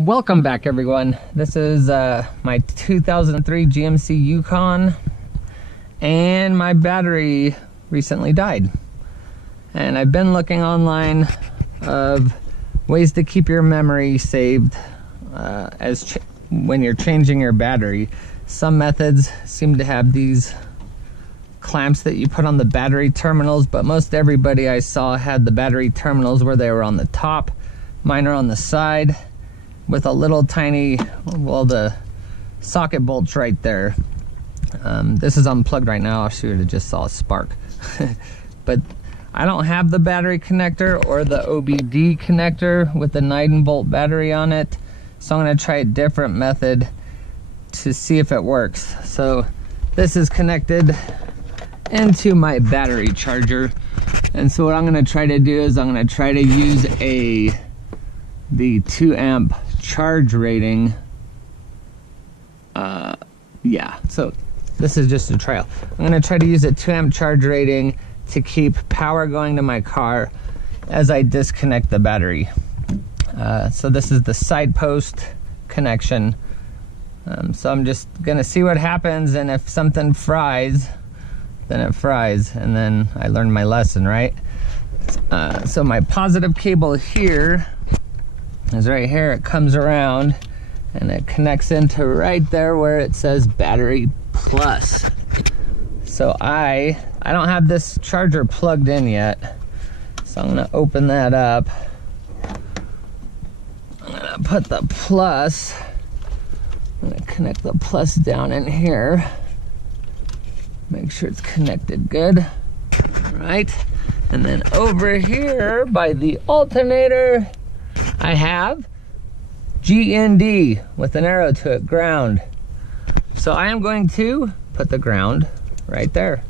Welcome back, everyone. This is my 2003 GMC Yukon, and my battery recently died. And I've been looking online of ways to keep your memory saved when you're changing your battery. Some methods seem to have these clamps that you put on the battery terminals, but most everybody I saw had the battery terminals where they were on the top. Mine are on the side with a little tiny, well, the socket bolts right there. This is unplugged right now. I should have just saw a spark. But I don't have the battery connector or the OBD connector with the 9-volt battery on it, so I'm going to try a different method to see if it works. So this is connected into my battery charger, and so what I'm going to try to do is I'm going to try to use the 2 amp charge rating. So this is just a trial. I'm going to try to use a 2 amp charge rating to keep power going to my car as I disconnect the battery. So this is the side post connection. So I'm just gonna see what happens, and if something fries, then it fries, and then I learned my lesson, right? So my positive cable here is right here. It comes around and it connects into right there where it says battery plus. So I don't have this charger plugged in yet, so I'm gonna open that up. I'm gonna put the plus, I'm gonna connect the plus down in here, make sure it's connected good. All right, and then over here by the alternator I have GND with an arrow to it, ground. So I am going to put the ground right there.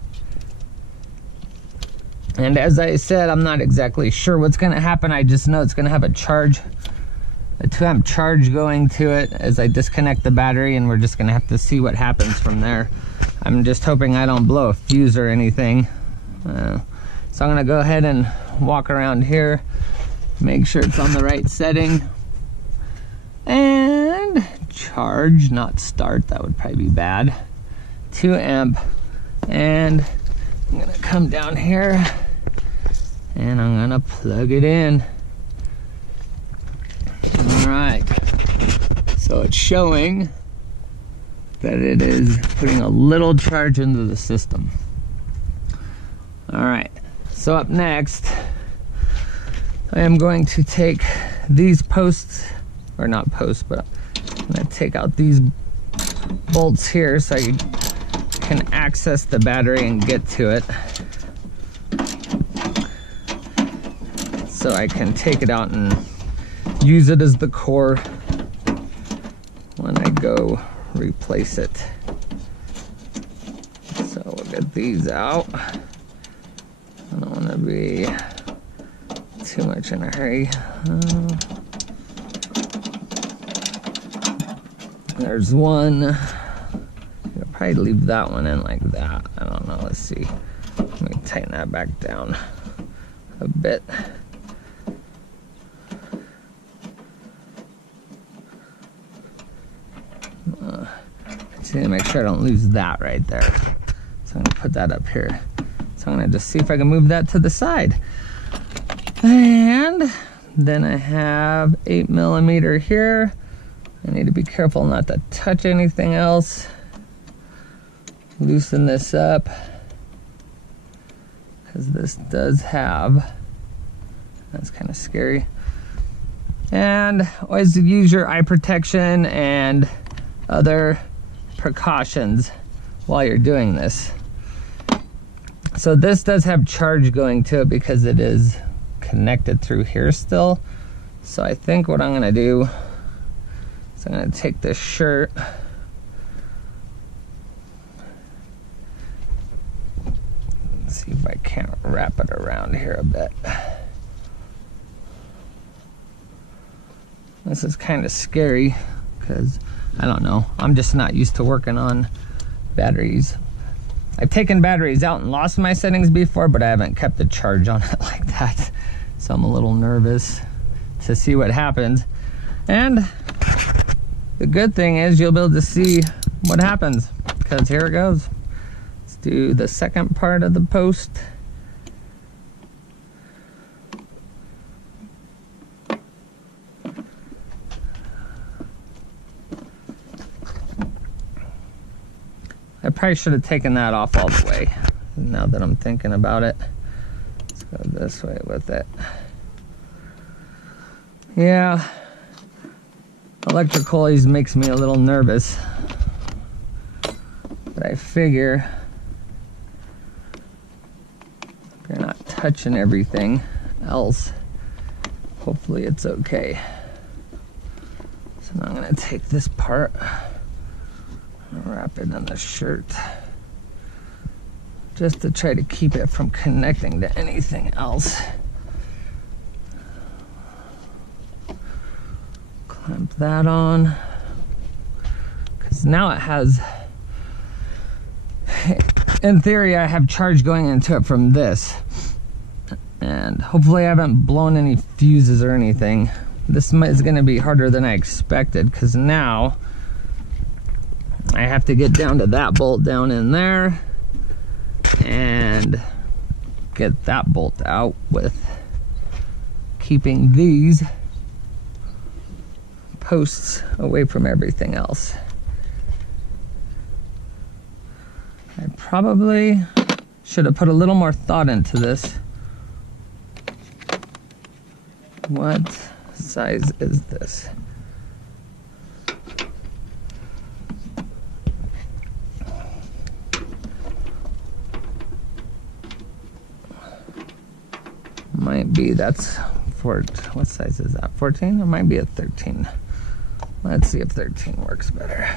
And as I said, I'm not exactly sure what's going to happen. I just know it's going to have a 2 amp charge going to it as I disconnect the battery, and we're just going to have to see what happens from there. I'm just hoping I don't blow a fuse or anything. So I'm going to go ahead and walk around here, make sure it's on the right setting, and charge, not start. That would probably be bad. 2 amp, and I'm gonna come down here and I'm gonna plug it in. All right, so it's showing that it is putting a little charge into the system. All right, so up next I am going to take these posts, or not posts, but I'm gonna take out these bolts here so I can access the battery and get to it. So I can take it out and use it as the core when I go replace it. So we'll get these out. I don't want to be too much in a hurry. There's one. I'll probably leave that one in like that. I don't know. Let's see. Let me tighten that back down a bit. Just need to make sure I don't lose that right there. So I'm gonna put that up here. So I'm gonna just see if I can move that to the side. And then I have 8mm here. I need to be careful not to touch anything else. Loosen this up, because this does have, that's kind of scary. And always use your eye protection and other precautions while you're doing this. So this does have charge going to it because it is connected through here still. So I think what I'm gonna do, so I'm going to take this shirt, let's see if I can't wrap it around here a bit. This is kind of scary because I don't know, I'm just not used to working on batteries. I've taken batteries out and lost my settings before, but I haven't kept the charge on it like that. So I'm a little nervous to see what happens. And the good thing is you'll be able to see what happens, because here it goes. Let's do the second part of the post. I probably should have taken that off all the way, now that I'm thinking about it. Let's go this way with it. Yeah, electrical always makes me a little nervous, but I figure if you're not touching everything else, hopefully it's okay. So now I'm gonna take this part, wrap it in the shirt, just to try to keep it from connecting to anything else. Clamp that on, because now it has, in theory, I have charge going into it from this, and hopefully I haven't blown any fuses or anything. This is going to be harder than I expected, because now I have to get down to that bolt down in there and get that bolt out with keeping these posts away from everything else. I probably should have put a little more thought into this. What size is this? Might be, that's for, what size is that? 14? It might be a 13. Let's see if 13 works better.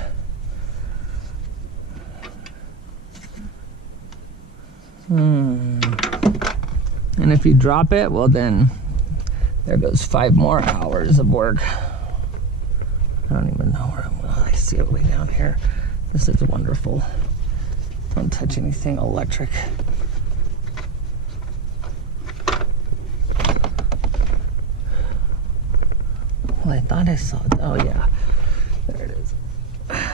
And if you drop it, well then, there goes 5 more hours of work. I don't even know where I'm going. I see it way down here. This is wonderful. Don't touch anything electric. Well, I thought I saw it. Oh yeah, there it is. I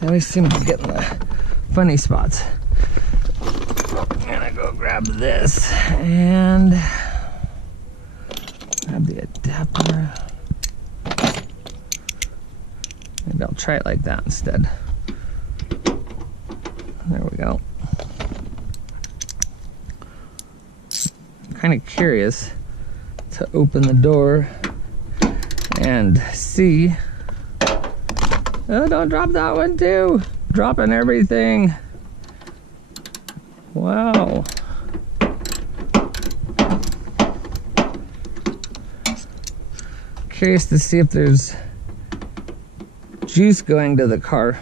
always seem to get in the funny spots. I'm gonna go grab this and grab the adapter. Maybe I'll try it like that instead. There we go. I'm kind of curious to open the door and see. Oh, don't drop that one too. Dropping everything. Wow. Curious to see if there's juice going to the car.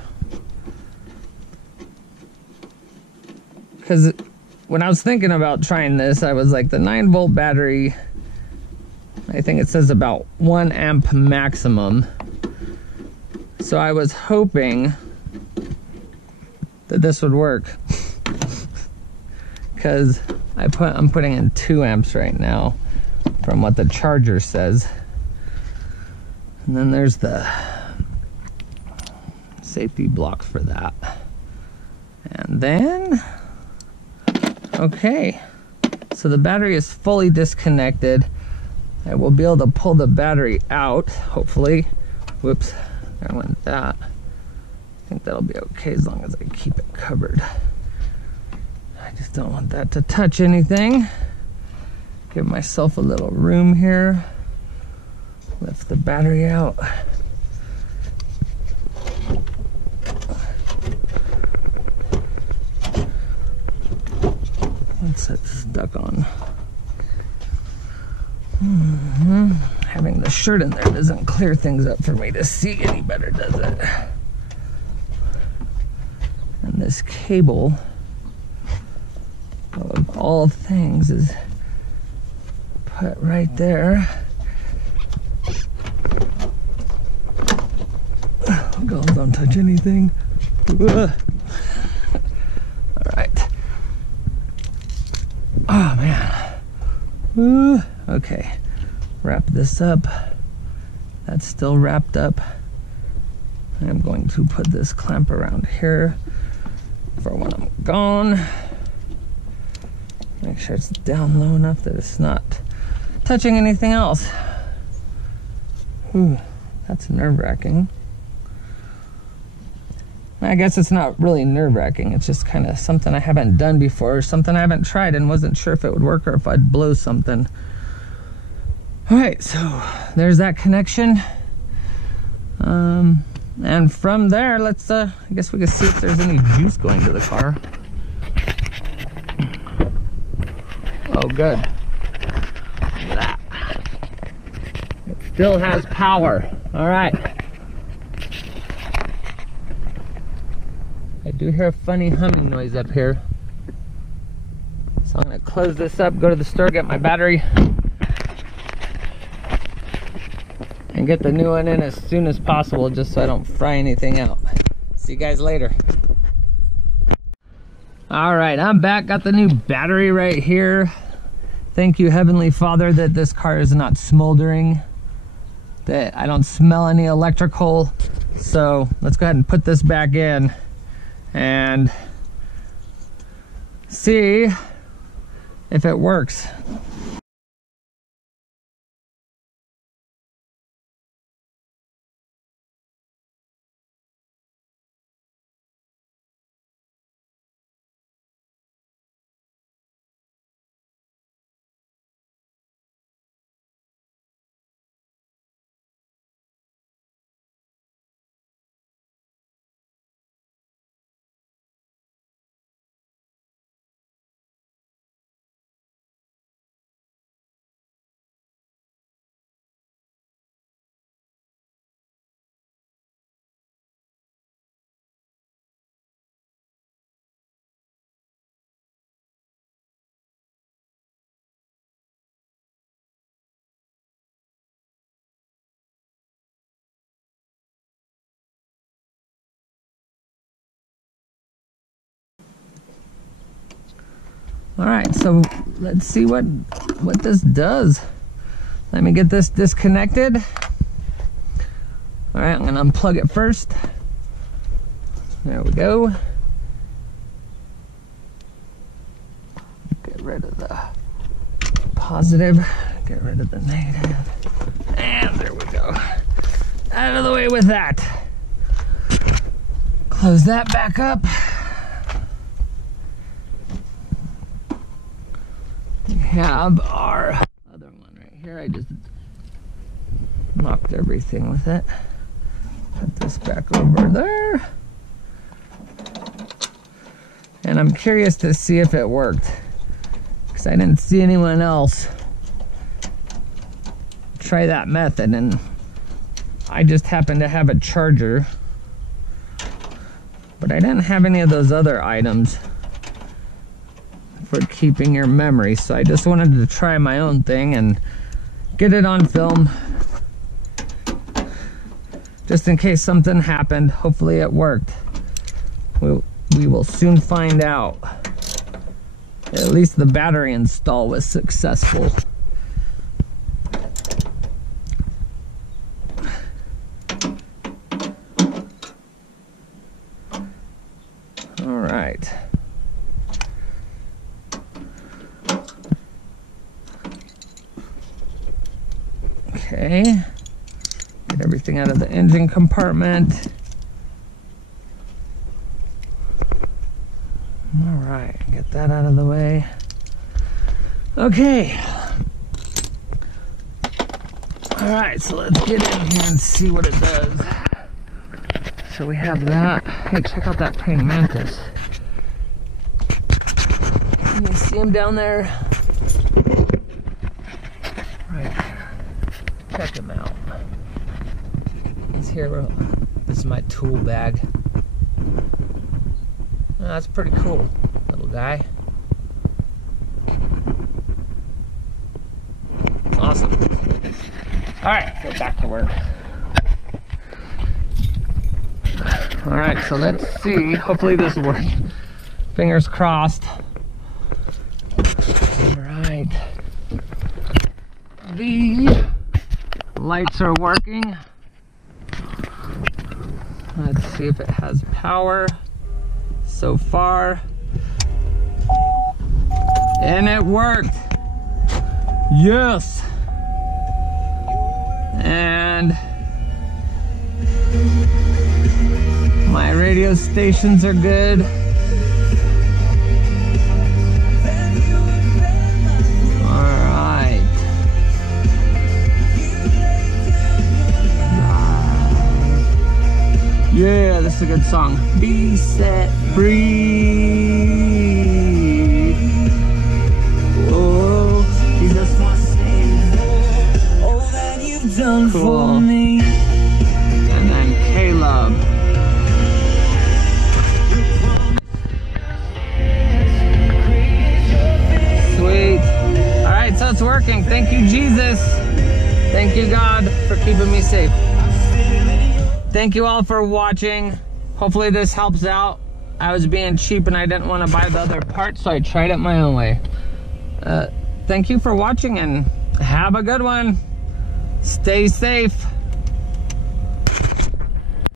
Because when I was thinking about trying this, I was like, the 9-volt battery, I think it says about 1 amp maximum. So I was hoping that this would work. Because I'm putting in 2 amps right now from what the charger says. And then there's the safety block for that. And then, okay. So the battery is fully disconnected. I will be able to pull the battery out, hopefully. Whoops, there went that. I think that'll be okay as long as I keep it covered. I just don't want that to touch anything. Give myself a little room here. Lift the battery out. What's that stuck on? Having the shirt in there doesn't clear things up for me to see any better, does it? And this cable, of all things, is put right there. Oh, God, don't touch anything. All right. Oh, man. Okay. Wrap this up. That's still wrapped up. I'm going to put this clamp around here for when I'm gone. Make sure it's down low enough that it's not touching anything else. Ooh, that's nerve-wracking. I guess it's not really nerve-wracking. It's just kind of something I haven't done before, something I haven't tried and wasn't sure if it would work or if I'd blow something. All right, so there's that connection. And from there, let's, I guess we can see if there's any juice going to the car. Oh, good. Look at that. It still has power. All right. I do hear a funny humming noise up here. So I'm gonna close this up, go to the store, get my battery, and get the new one in as soon as possible, just so I don't fry anything out. See you guys later. All right, I'm back, got the new battery right here. Thank you, Heavenly Father, that this car is not smoldering, that I don't smell any electrical. So let's go ahead and put this back in and see if it works. All right, so let's see what this does. Let me get this disconnected. All right, I'm gonna unplug it first. There we go. Get rid of the positive, get rid of the negative, and there we go. Out of the way with that. Close that back up. We have our other one right here. I just knocked everything with it. Put this back over there. And I'm curious to see if it worked, because I didn't see anyone else try that method, and I just happened to have a charger, but I didn't have any of those other items for keeping your memory, so I just wanted to try my own thing and get it on film just in case something happened. Hopefully it worked. We will soon find out. At least the battery install was successful. All right. Okay, get everything out of the engine compartment. All right, get that out of the way. Okay. All right, so let's get in here and see what it does. So we have that. Hey, check out that praying mantis. Can you see him down there? Right there. Check him out. He's here. This is my tool bag. Oh, that's pretty cool, little guy. Awesome. All right, go back to work. All right, so let's see. Hopefully this works. Fingers crossed. All right. The lights are working. Let's see if it has power so far. And it worked. Yes. And my radio stations are good. Alright. Yeah, this is a good song. Be set free. Oh, Jesus my Savior. All that you've done for me. And then Caleb. Sweet. Alright, so it's working. Thank you, Jesus. Thank you, God, for keeping me safe. Thank you all for watching. Hopefully this helps out. I was being cheap and I didn't want to buy the other part, so I tried it my own way. Thank you for watching and have a good one. Stay safe.